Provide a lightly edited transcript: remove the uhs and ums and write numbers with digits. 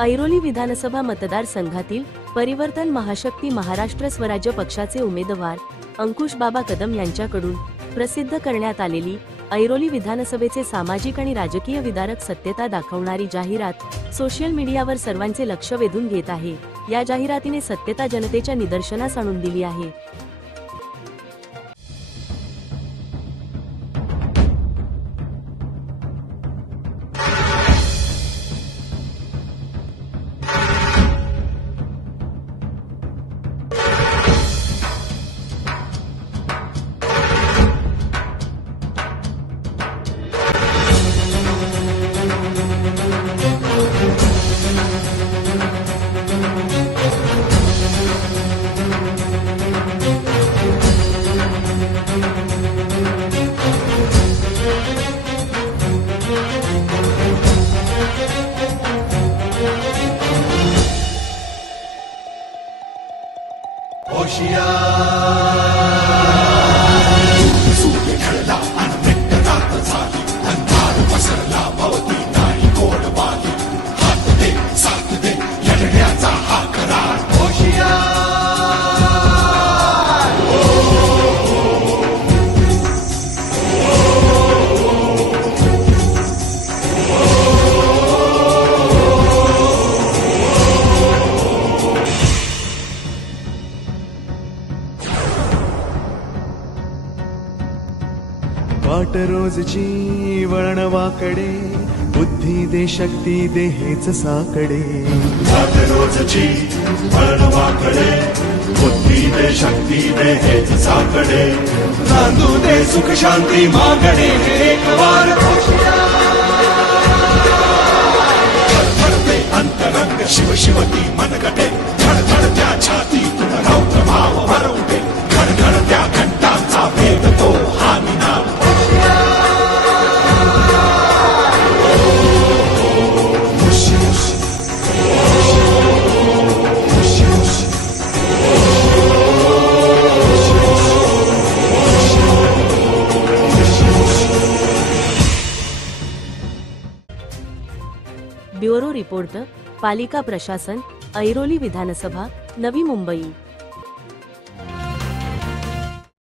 ऐरोली विधानसभा मतदारसंघातील परिवर्तन महाशक्ती महाराष्ट्र स्वराज्य पक्षाचे उमेदवार अंकुश बाबा कदम यांच्याकडून प्रसिद्ध करण्यात आलेली ऐरोली विधानसभेचे सामाजिक आणि राजकीय विदारक सत्यता दाखवणारी जाहिरात सोशल मीडियावर सर्वांचे लक्ष वेधून घेत आहे। या जाहिरातीने सत्यता जनतेच्या निदर्शनास आणून दिली आहे। वाट रोजची वळणवाकडे बुद्धी दे शक्ती दे हेच साकडे। वाट रोजची वळणवाकडे बुद्धी दे शक्ती दे हेच साकडे। नांदू दे सुख शांती मागणे एक वार धडधडते अंतरंग शिव शिवती मनगटे धडधडत्या छातीतून रौद्र भाव भरवते घडघडत्या घंटांचा भेद तो हा निनाद। ब्युरो रिपोर्ट, पालिका प्रशासन, ऐरोली विधानसभा, नवी मुंबई।